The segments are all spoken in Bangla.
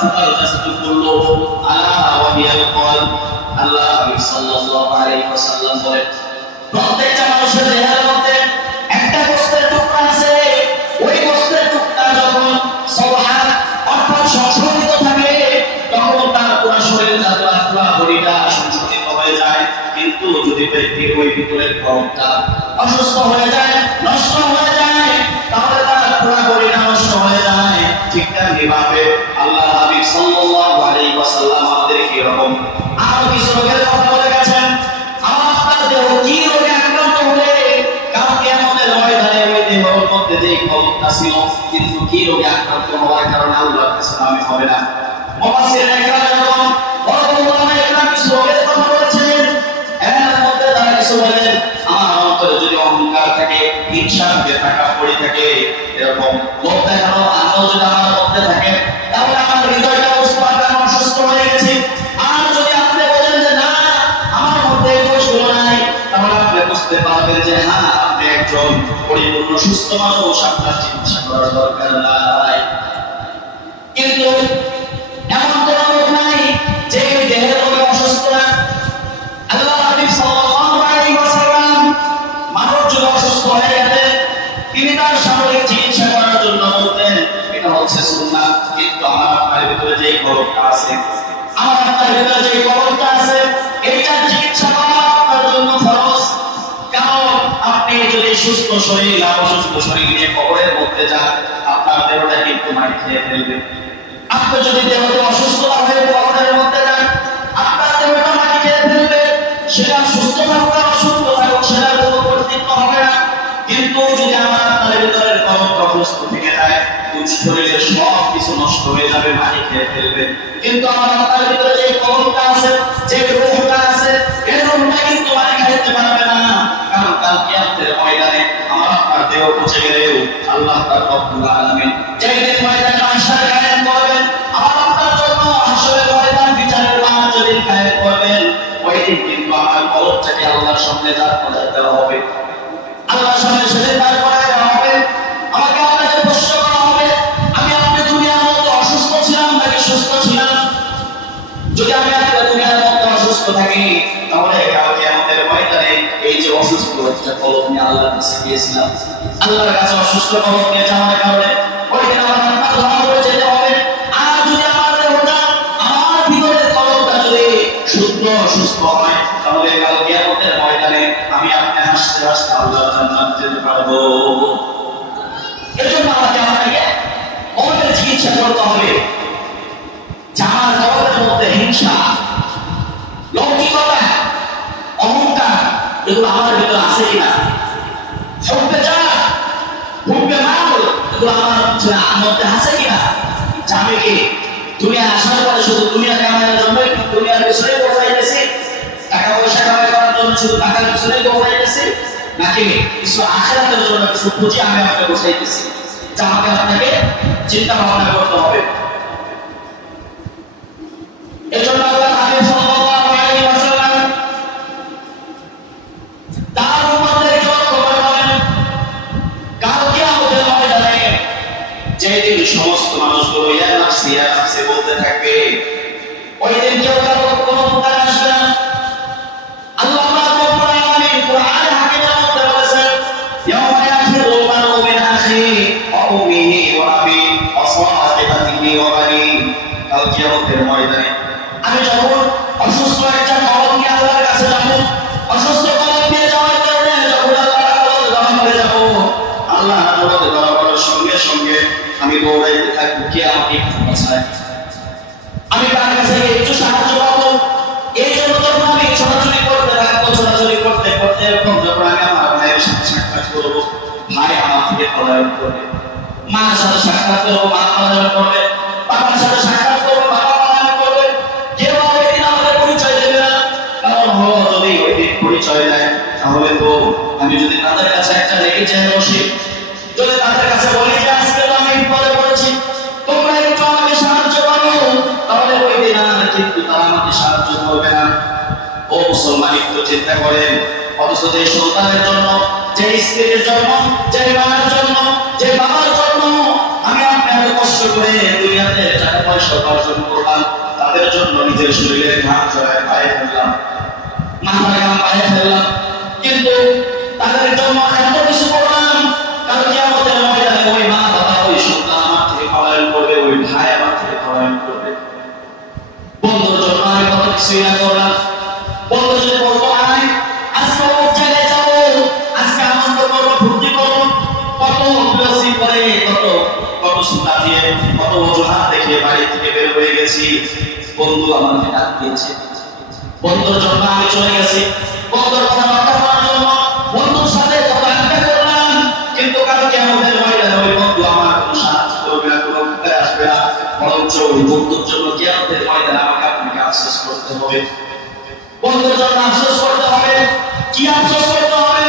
ফুকার জাসাতু কুল্লু আলা ওয়া হিয়াল কলব। আল্লাহ হাবিব সাল্লাল্লাহু আলাইহি ওয়াসাল্লাম বলেন, প্রত্যেকটা মানুষের দেহের মধ্যে একটা গোশতের টুকরা আছে, ওই গোশতের টুকরা যখন সবহাত অর্থাৎ সংশোধিত থাকে তখন তার পুরো শরীর পুরো বডিটা সংশোধিত হয়ে যায়। কিন্তু যদি ব্যক্তির ওই ভিতরের কর্মটা অসুস্থ হয়ে যায়, নষ্ট হয়ে যায়, তাহলে তার পুরো বডিটা নষ্ট হয়ে যায়। ঠিক তেমনিভাবে আল্লাহ হাবিব সাল্লাল্লাহু আলাইহি ওয়াসাল্লাম আমাদেরকে এরকম আরো কিছু রোগের কথা বলে গেছেন। আমার দেহ কি রোগে আক্রান্ত হলে কারণ কিয়ামতের ময়দানে ওই দেহের মধ্যে যে কলবটা ছিল কিন্তু কি রোগে আক্রান্ত হওয়ার কারণে আল্লাহর কাছে নামে হবে না। মুফাসসিরিন একরাম এরকম বড় বড় ওলামা একরাম কিছু রোগের কথা বলেছেন। এর মধ্যে তারা কিছু বলেন, আমার অন্তরে যদি অহংকার থাকে, হিংসা থাকে, টাকাকড়ি থাকে, এরকম লোভ দেখানো আনন্দ যদি আমার মধ্যে থাকে, তাহলে আমার হৃদয়টা অসুস্থ হয়ে গেছে। আর যদি আপনি বলেন যে না আমার মধ্যে দোষগুলো নাই, তাহলে আপনি বুঝতে পারবেন যে হ্যাঁ আপনি একজন পরিপূর্ণ সুস্থ মানুষ, আপনার চিকিৎসা করার দরকার নাই। কিন্তু এমন কোন লোক নাই যে দেহের রোগে অসুস্থ না। আল্লাহ হাবিব সাল্লাল্লাহু আলাইহি ওয়াসাল্লাম মানুষ যদি অসুস্থ হয়ে গেলে তিনি তার সাময়িক চিকিৎসা করার জন্য বলতেন এটা হচ্ছে সুন্নাত। কিন্তু আমার আপনার ভিতরে যে কলবটা আছে, আমার আপনার ভিতরে যে কলবটা আছে, এইটার চিকিৎসা করা আপনার জন্য ফরজ। কারণ আপনি যদি সুস্থ শরীর আর অসুস্থ শরীর নিয়ে কবরের মধ্যে যান, আপনার দেহটা কিন্তু মাটি খেয়ে ফেলবে। আপনি যদি দেহতে অসুস্থতা হয়ে কবরের মধ্যে যান, আপনার দেহটা মাটি খেয়ে ফেলবে। সেটা সুস্থ থাকুক আর অসুস্থ থাকুক সেটার কোনো কর্তৃত্ব হবে না। কিন্তু যদি আমার আপনার ভিতরের কলবটা অসুস্থ থেকে যায়, শরীরের সব কিছু নষ্ট হয়ে যাবে, মাটি খেয়ে ফেলবে। কিন্তু আমার আপনার ভিতরে যে কলবটা আছে, যে রূহটা আছে, এই রূহটা কিন্তু মাটি খাইতে পারবে না। কারণ কাল কিয়ামতের ময়দানে আমার আপনার দেহ পচে গেলেও আল্লাহ তাআলা রব্বুল আলামিন যেই দিন ময়দানে হাসর কায়েম করবেন, আমার আপনার জন্য হাসরের ময়দান বিচারের মাঠ যেদিন কায়েম করবেন, ওই দিন কিন্তু আমার কলবটাকে আল্লাহর সামনে দাঁড় করাতে দেওয়া হবে। আল্লাহর সামনে সেদিন দাঁড় করাতে দেওয়া হবে। আমাকে আপনাকে প্রশ্ন করা হবে, আমি আপনি দুনিয়ার মধ্যে অসুস্থ ছিলাম নাকি সুস্থ ছিলাম? যদি আমি আপনার দুনিয়ার মধ্যে অসুস্থ থাকি, তাহলে কাল কিয়ামতের ময়দানে এই যে অসুস্থ একটা কলব নিয়ে আল্লাহর কাছে গিয়েছিলাম, আল্লাহর কাছে অসুস্থ কলব নিয়ে যাওয়ার কারণে ওই দিন আমার আপনার ধরা পড়ে যেতে হবে। আর যদি আমার দেহটা, আমার ভিতরের কলবটা যদি শুদ্ধ সুস্থ হয়, তাহলে কাল কিয়ামতের ময়দানে আমি আপনি হাসতে হাসতে আল্লাহর জান্নাতে যেতে পারবো। এজন্য আমাকে আপনাকে কবরের চিকিৎসা করতে হবে। যার কবরের মধ্যে হিংসা, লৌকিকতা, অহংকার, এগুলো আমার ভিতরে আছে কিনা, হুব্বে জাহ, হুব্বে মাল, এগুলো আমার মধ্যে আছে কিনা। যে আমি কি দুনিয়া আসার পরে শুধু দুনিয়া কামানোর জন্য দুনিয়ার পিছনে দৌড়াইতেছি, টাকা পয়সা কামাই করার জন্য শুধু টাকার পিছনে দৌড়াইতেছি, নাকি কিছু আখিরাতের জন্য কিছু পুঁজি আমি আপনাকে বসাইতেছি? যা আমাকে আপনাকে চিন্তা ভাবনা করতে হবে। এজন্য আল্লাহ হাবিব সাল্লাল্লাহু আলাইহি ওয়াসাল্লাম তার উম্মতদেরকে খবর বলেন, কাল কিয়ামতের ময়দানে যেদিন সমস্ত মানুষগুলো ইয়া নাফসি বলতে থাকবে, ওই দিন কেউ কারো কোনো উপকার আসবে না। আল্লাহ রাব্বুল আলামিন কুরআনে হাকিমের মধ্যে বলেছেন, ইয়াউমা ইয়াফিরু মারউ মিন আখিহি ওয়া উম্মিহি ওয়া আবিহি ওয়া সাহিবাতিহি ওয়া বানিহি। কাল কিয়ামতের ময়দানে আমি যখন অসুস্থ একটা কলব নিয়ে আল্লাহর কাছে যাব, অসুস্থ কলব নিয়ে যাওয়ার কারণে যখন আল্লাহর আদালতে ধরা পড়ে যাব, আল্লাহর আদালতে ধরা পড়ার সঙ্গে সঙ্গে আমি দৌড়াইতে থাকবো, কে আমাকে একটু বাঁচায়, আমি তার কাছে একটু সাহায্য পাবো। এই জন্য যখন আমি ছোটাছুটি করতে থাকবো, ছোটাছুটি করতে করতে এরকম যখন আমি আমার ভাইয়ের সাথে সাক্ষাৎ করবো, ভাই আমার থেকে পলায়ন করবে, মার সাথে সাক্ষাৎ করবো, মা পলায়ন করবে, বাবার সাথে সাক্ষাৎ করবো, বাবা পলায়ন করবে। কেউ ওই দিন আমাদের পরিচয় দেবে না। কারণ হলো যদি ওই দিন পরিচয় দেয়, তাহলে তো আমি যদি তাদের কাছে একটা লেগে যাই বসি, যদি তাদের কাছে বলি যে আজকে তো আমি বিপদে পড়েছি, তোমরা একটু আমাকে সাহায্য করো, তাহলে ওই দিন আর কিন্তু তারা আমাকে সাহায্য করবে না। ও মুসলমান, একটু চিন্তা করেন, অথচ যে সন্তানের জন্য, যে স্ত্রীর জন্য, যে মায়ের জন্য, যে বাবার জন্য আমি আপনি এত কষ্ট করে দুনিয়াতে টাকা পয়সা উপার্জন করলাম, তাদের জন্য নিজের শরীরের ঘাম ঝরায় পায়ে ফেললাম, মাথার ঘাম পায়ে ফেললাম, কিন্তু তাদের জন্য এত কিছু করলাম, কারণ কিয়ামতের ময়দানে ওই মা বাবা ওই সন্তান আমার থেকে পলায়ন করবে, ওই ভাই আমার থেকে পলায়ন করবে। বন্ধুর জন্য আমি কত কিছুই না করলাম। বন্ধু যদি বলতো আয় আজকে অমুক জায়গায় যাবো, আজকে আনন্দ করবো, ফুর্তি করবো, কত বিরসি করে, কত কত সুতা দিয়ে, কত অজুহাত দেখিয়ে বাড়ি থেকে বের হয়ে গেছি, বন্ধু আমাকে ডাক দিয়েছে, বন্ধুর জন্য আমি চলে গেছি, বন্ধুর কথাবার্তা বলার জন্য বন্ধুর সাথে কত আড্ডা করলাম, কিন্তু কালকে আমাদের ময়দানে ওই বন্ধু আমার কোনো সাহায্য করবে না, কোনো উপকারে আসবে না, বরঞ্চ ওই বন্ধুর জন্য কিয়ামতের ময়দানে আমাকে আপনাকে আফসোস করতে হবে। বন্ধুর জন্য আফসোস করতে হবে। কি আফসোস করতে হবে?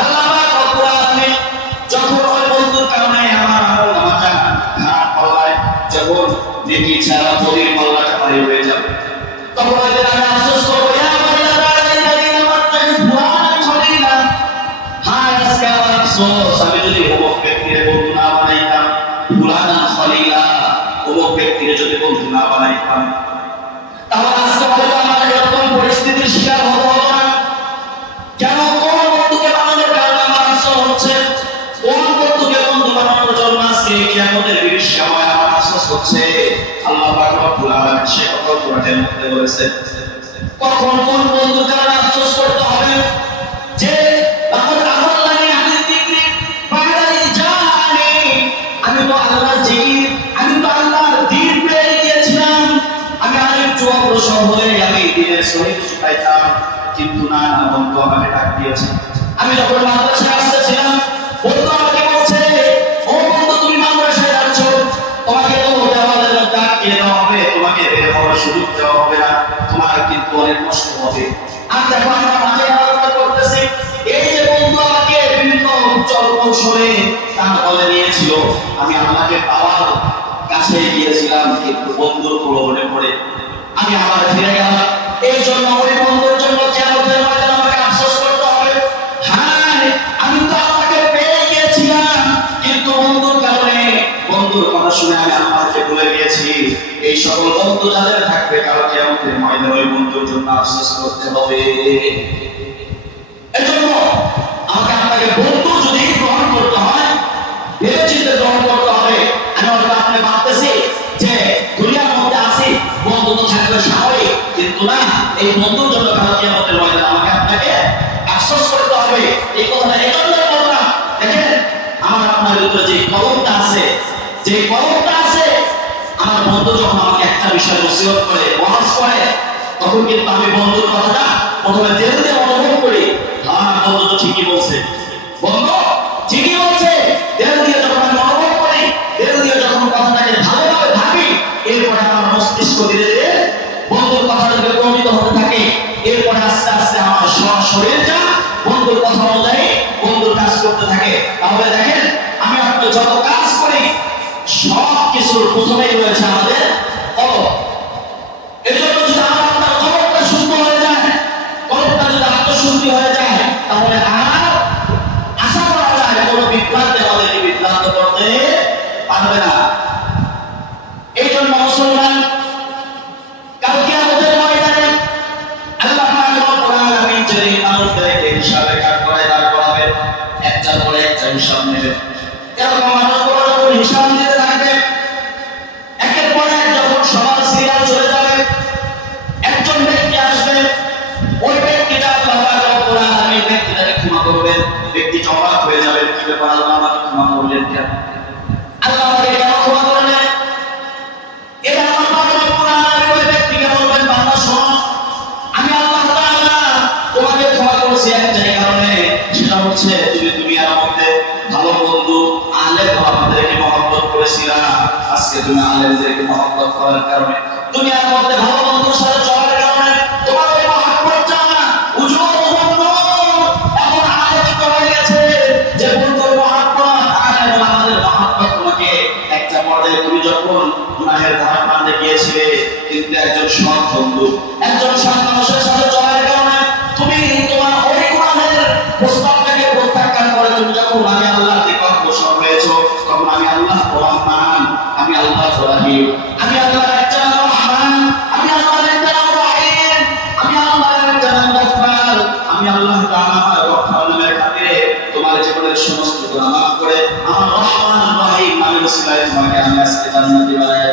আল্লাহ পাক রব্বুল আলামিন যখন ওই বন্ধুর কারণে আমার আমলনামাটা খারাপ পাল্লায়, যখন নেকি ছাড়া পরির পাল্লাটা ভারী হয়ে যাবে, তখন ওদের আমি আফসোস করবো, ইয়া মারিয়াদা আলাইহিল মারতাকি ফুলান খলিলা, হায় আজকে আমার আফসোস, আমি যদি অমুক ব্যক্তির বন্ধু না বানাইতাম, ফুলানা খলিলা, অমুক ব্যক্তির যদি বন্ধু না বানাইতাম, তাহলে আজকে হয়তো আমার এরকম পরিস্থিতির শিকার হতে হতো না। কেন? কোন বন্ধুকে বানানোর কারণে আমার আফসোস হচ্ছে, কোন বন্ধুকে বন্ধু বানানোর জন্য আজকে কিয়ামতের বিশেষ সময় আমার আফসোস হচ্ছে। আল্লাহ পাক রব্বুল আলামিন সে কথা কোরআনের মধ্যে বলেছে, কখন কোন বন্ধুর কারণে আফসোস করতে হবে, যে লাকাদ আযাল্লানি আনিল যিকরি বা'দাল জানি, আমি তো আল্লাহর জিকির, আমি তো আল্লাহর দ্বীন পেয়ে গিয়েছিলাম, আমি আরেক অগ্রসর হয়ে আমি দ্বীনের শহীদ শিখাইতাম, কিন্তু না না, বন্ধু আমাকে ডাক দিয়েছে। আমি যখন মাদ্রাসায় আসতেছিলাম, বন্ধু আমাকে বলছে, ও বন্ধু তুমি মাদ্রাসায় যাচ্ছ, তোমাকে তো দেওয়ালের মধ্যে আটকিয়ে দেওয়া হবে, তোমাকে বের হওয়ার সুযোগ দেওয়া হবে না, তোমার কিন্তু অনেক কষ্ট হবে। আর দেখো আমরা মাঝে আলোচনা করতেছি, এই যে বন্ধু আমাকে বিভিন্ন চল কৌশলে তার বলে নিয়েছিল, আমি আপনাকে পাওয়ার কাছে গিয়েছিলাম, কিন্তু বন্ধুর প্রলোভনে পড়ে আমি আবার ফিরে গেলাম। এই জন্য ওই বন্ধুর জন্য কিয়ামতের ময়দানে আমাকে আফসোস করতে হবে। হ্যাঁ, আমি তো আপনাকে পেয়ে গিয়েছিলাম, কিন্তু বন্ধুর কারণে, বন্ধুর কথা শুনে আমি আল্লাহকে ভুলে গিয়েছি। এই সকল বন্ধু যাদের থাকবে, কাল কিয়ামতের ময়দানে ওই বন্ধুর জন্য আফসোস করতে হবে। এজন্য আমাকে আপনাকে বন্ধু যদি গ্রহণ করতে হয়, ভেবেচিন্তে গ্রহণ করতে হবে। আমি হয়তো আপনি ভাবতেছি যে দুনিয়ার মধ্যে আছি, বন্ধু তো থাকবে স্বাভাবিক, কিন্তু না, এই বন্ধুর জন্য কাল কিয়ামতের ময়দানে আমাকে আপনাকে আফসোস করতে হবে। এই কথাটা এই জন্য বললাম, দেখেন আমার আপনার ভিতরে যে কলমটা আছে, যে কলমটা আছে, আমার বন্ধু যখন আমাকে একটা বিষয় নসিহত করে, ওয়াজ করে, তখন কিন্তু আমি বন্ধুর কথাটা প্রথমে জেনে দিয়ে অনুভব করি, হ্যাঁ বন্ধু তো ঠিকই বলছে, বন্ধু ঠিকই বলছে, জেনে দিয়ে যখন আমি অনুভব করি, জেনে দিয়ে যখন কথাটাকে ভালোভাবে ভাবি, এরপরে আমার মস্তিষ্ক ধীরে ধীরে বন্ধুর কথাটাকে প্রমিত হতে থাকে। এরপরে আস্তে আস্তে আমার শরীরটা বন্ধুর কথা অনুযায়ী বন্ধুর কাজ করতে থাকে। তাহলে দেখেন, আমি আপনি যত কাজ করি, সব কিছুর প্রথমেই রয়েছে আমাদের কলব। এই জন্য যদি আমার আপনার কলবটা শুদ্ধ হয়ে যায়, কলবটা যদি আত্মশুদ্ধি হয়ে যায়, তাহলে আর আশা করা যায় কোনো বিভ্রান্তি আমাদেরকে বিভ্রান্ত করতে পারবে না। এই জন্য মুসলমান, কাল কিয়ামতের ময়দানে আল্লাহ পাক রব্বুল আলামিন যদি মানুষদেরকে হিসাবে কাট করে দাঁড় করাবে, একটার পরে একটা হিসাব নেবে, এরকম মানুষগুলো যখন হিসাব দিতে থাকবে, একের পর এক যখন সবার সিরিয়াল চলে যাবে, একজন ব্যক্তি আসবে, ওই ব্যক্তিটা আল্লাহ পাক রব্বুল আলামিন ব্যক্তিটাকে ক্ষমা করবেন, ব্যক্তি অবাক হয়ে যাবে, কি ব্যাপার, আল্লাহ আমাকে ক্ষমা করলেন কেন? আল্লাহ আমাকে কেন ক্ষমা করলেন? এটা আল্লাহ পাক রব্বুল আলামিন ওই ব্যক্তিকে বলবেন, বান্দা শোনো, আমি আল্লাহ তাআলা তোমাকে ক্ষমা করেছি একটাই কারণে, সেটা হচ্ছে তুমি দুনিয়ার মধ্যে ভালো বন্ধু আলেম আমাদেরকে মহব্বত করেছিলা, আজকে তুমি আলেমদেরকে মহব্বত করার কারণে, দুনিয়ার মধ্যে ভালো বন্ধুর সাথে চলার কারণে তোমার ওই মহব্বতটা উজ্জ্বল বন্ধু এখন আলোকিত হয়ে গেছে, যে বন্ধুর মহব্বত আলেম আমাদের মহব্বত তোমাকে একটা পর্যায়ে, তুমি যখন গুনাহের ধার প্রান্তে গিয়েছিলে, কিন্তু একজন সৎ বন্ধু, একজন সৎ মানুষের সাথে চলার কারণে তুমি তোমার ওই গুনাহের প্রস্তাবটাকে প্রত্যাখ্যান করে তুমি যখন আমি আল্লাহর দিকে অগ্রসর হয়েছো, তখন আমি আল্লাহ রহমান, আমি আল্লাহ উসিলায় তোমাকে আমি আজকে জান্নাতি বানায়